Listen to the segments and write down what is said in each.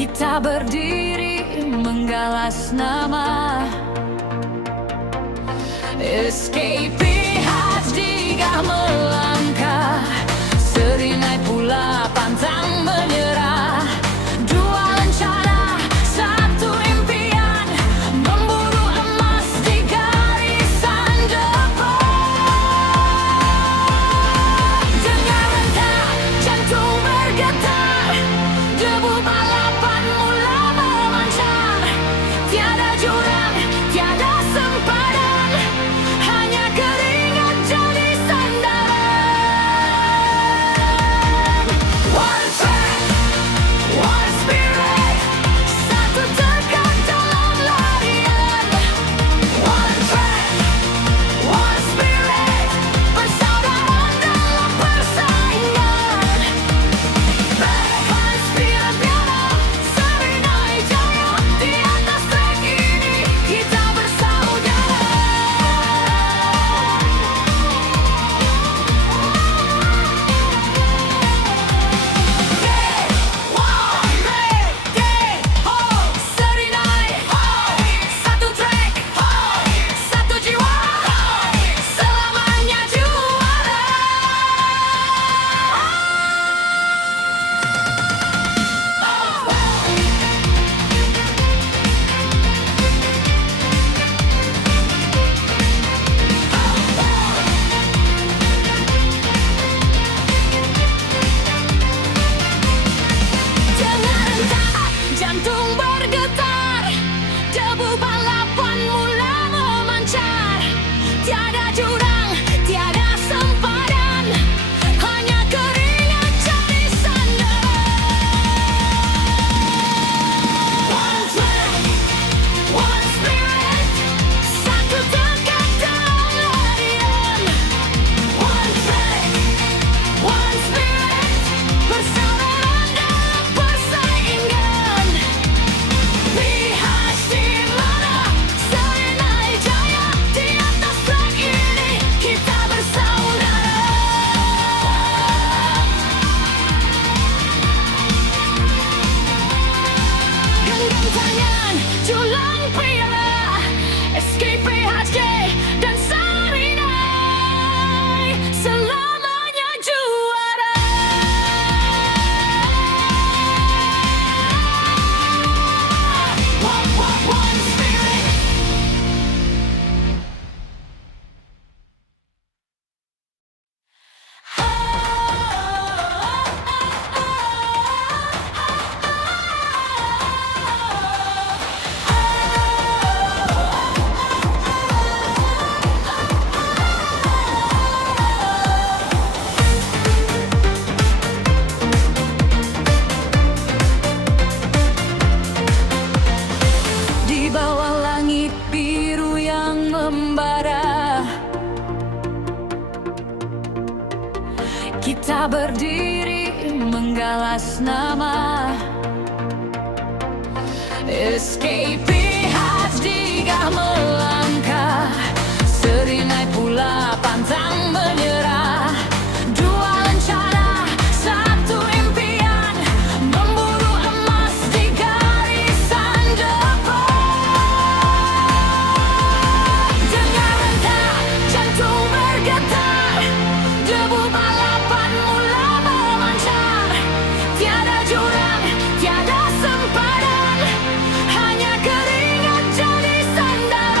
Kita berdiri menggalas nama SKPH digah melangkah, seringai pula pantang menyerah. Dua rencana, satu impian, memburu emas di garisan depan. Dengar rentak, jantung bergetar, debu balapan mula memancar. Tiada jurang, tiada sempadan, hanya keringat jadi sandaran. One track, one spirit, satu tekad dalam larian. One track, one spirit, persaudaraan dalam persaingan. Backline spirit piano, seringai jaya, di atas track ini kita bersaudara. Serinai, satu track, satu jiwa, selamanya juara. Jangan rentak, jantung bergetar, debu balapan mula memancar. Tiada jurang, tiada sempadan, hanya keringat jadi sandaran. One track, one spirit, satu tekad dalam larian. One track, one spirit, persaudaraan dalam persaingan. Lihat di mana serinai jaya, di atas track ini kita bersaudara. Genggam tangan, julang piala, SKPHJ dan Serinai, selamanya juara. One spirit. Di bawah langit biru yang membara, kita berdiri menggalas nama SKPH digah melangkah, seringai pula pantang menyerah. Dua rencana, satu impian, memburu emas di garisan depan. Dengar rentak, jantung bergetar, debu balapan mula memancar. Tiada jurang, tiada sempadan, hanya keringat jadi sandaran.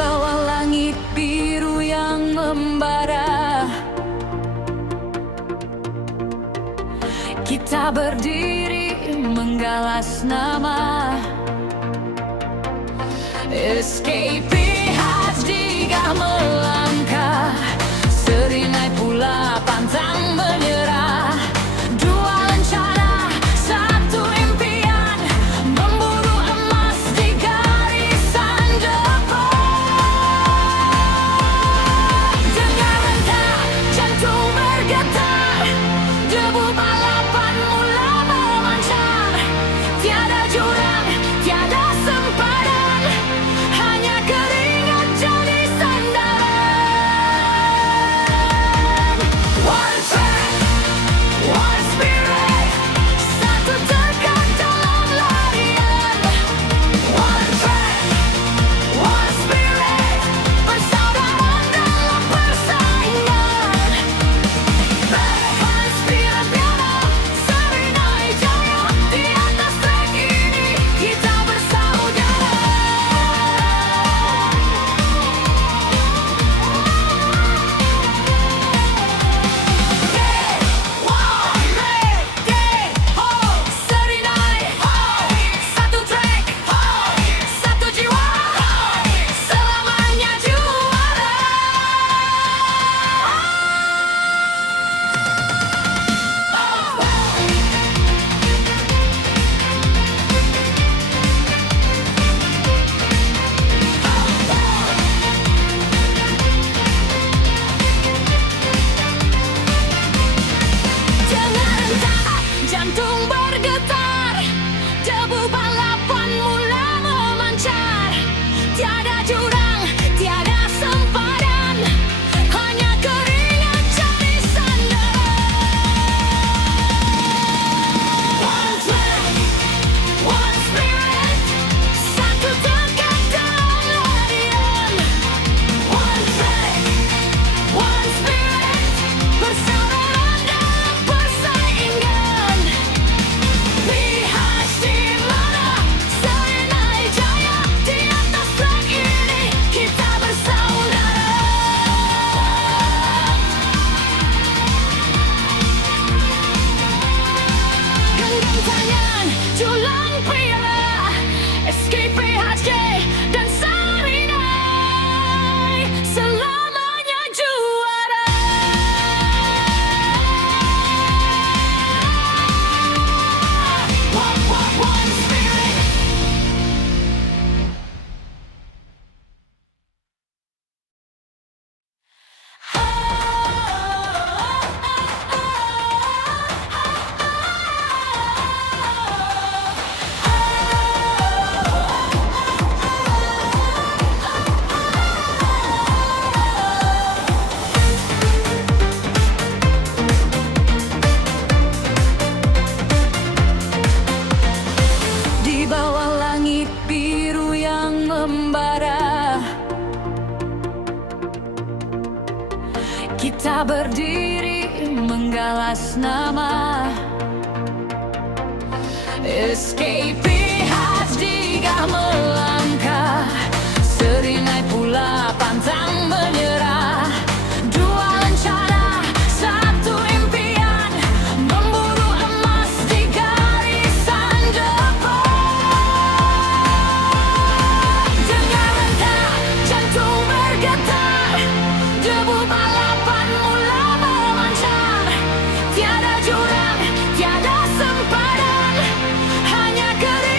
bawah langit biru yang membara, kita berdiri menggalas nama. SKPH Jika melangkah, seringai pula pantang menyerah. Dua rencana, satu impian, memburu emas di garisan depan. Dengar rentak, jantung bergetar, debu balapan mula memancar. Tiada jurang, tiada sempadan, hanya keringat jadi sandaran. One track, one spirit, satu tekad dalam larian. One track, one spirit, persaudaraan dalam persaingan. Balapan spirit piano, seringai jaya, di atas trek ini kita bersaudara. Seringai, satu trek, satu jiwa, selamanya juara. Jangan rentak, jantung bergetar, debu balapan mula memancar. Tiada jurang, tiada sempadan, hanya keringat jadi sandaran. One track, one spirit, satu tekad dalam larian. One track, one spirit, persaudaraan dalam persaingan. Lihat di mana seringai jaya, di atas trek ini kita bersaudara. Genggam tangan, julang piala, SKPHJ dan Seringai, selamanya juara. One spirit. Di bawah langit biru yang membara, kita berdiri menggalas nama. SKPH Jika melangkah, seringai pula pantang menyerah. Dua rencana, satu impian, memburu emas di garisan depan. Dengar rentak, jantung bergetar, debu balapan mula memancar. Tiada jurang, tiada sempadan, hanya keringat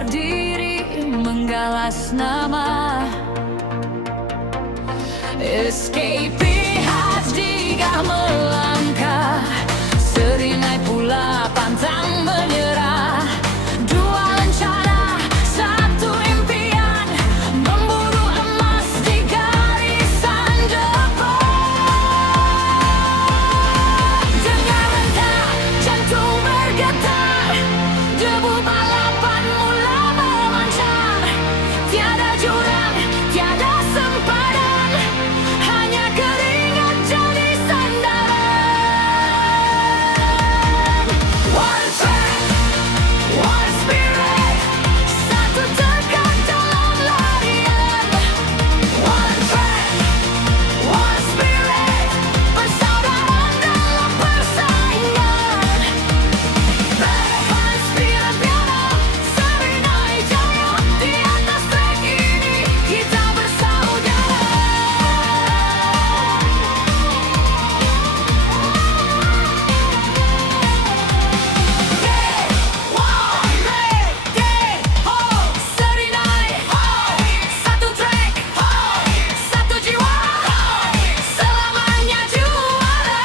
berdiri menggalas nama. SKPH Jika melangkah, seringai pula pantang menyerah. Dua lencana, satu impian, memburu emas di garisan depan. Dengar rentak, jantung bergetar, debu balapan mula memancar. Tiada jurang, tiada sempadan, hanya keringat jadi sandaran. One track, one spirit, satu tekad dalam larian. One track, one spirit, persaudaraan dalam persaingan. Balapan spirit piano, seringai jaya, di atas trek ini kita bersaudara. Serinai, satu trek, satu jiwa, selamanya juara.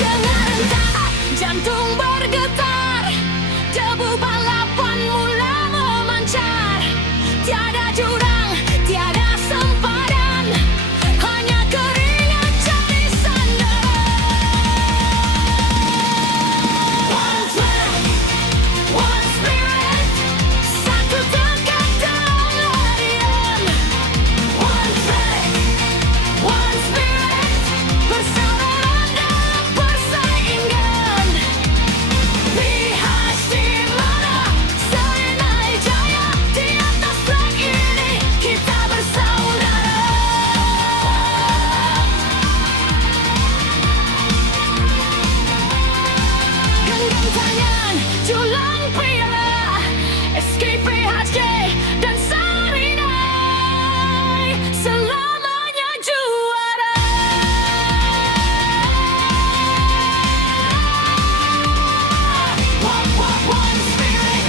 Jangan rentak, jantung bergetar, debu balapan mula memancar. Tiada jurang, tiada sempadan, hanya keringat jadi sandaran. One track, one spirit, satu tekad dalam larian. One track, one spirit, persaudaraan dalam persaingan. Lihat di mana serinai jaya, di atas trek ini kita bersaudara. Genggam tangan, julang piala, SKPHJ dan Serinai, selamanya juara. One spirit.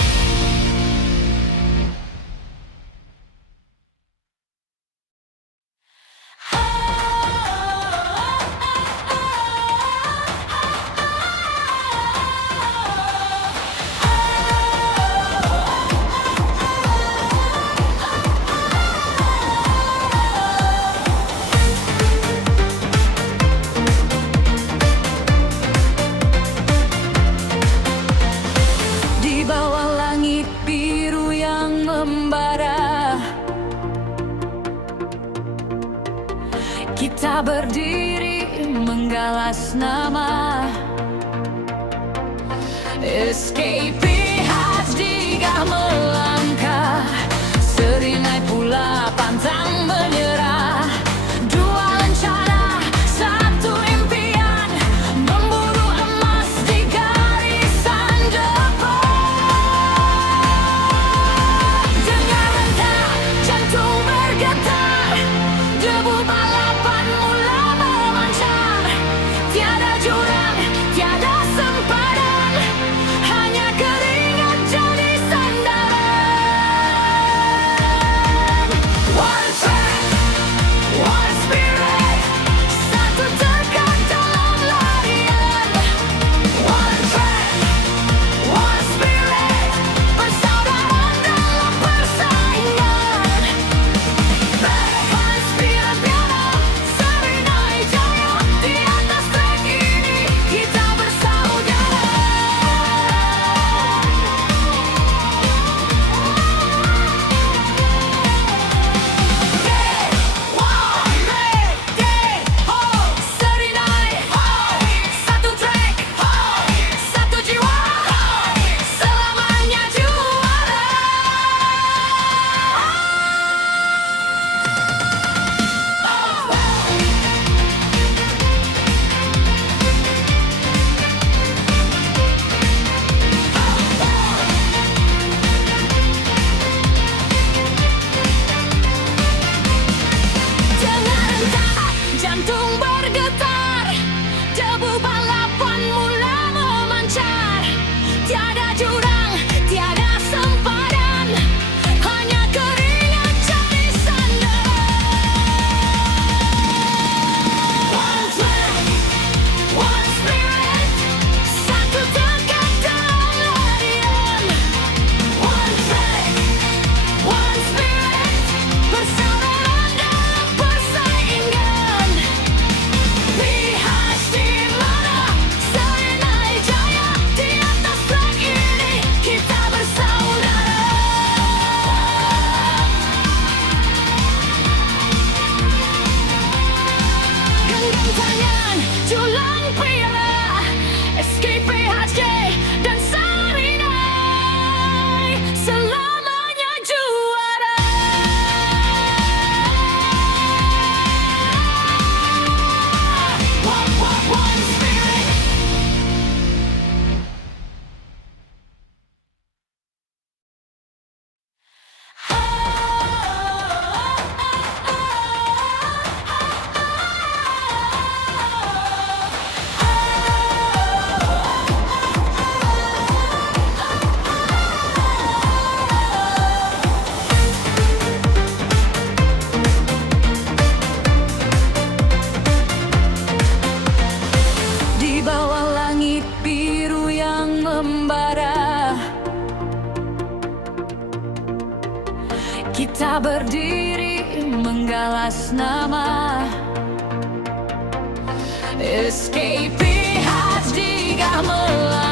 Di bawah langit biru yang membara, kita berdiri menggalas nama. SKPH Jika melangkah, seringai pula pantang menyerah. Dua lencana, satu impian, memburu emas di garisan depan. Dengar rentak, jantung bergetar, debu balapan mula memancar. Tiada jurang, tiada sempadan, hanya keringat jadi sandaran. membara. Kita berdiri menggalas nama. Escape HD gak melarang.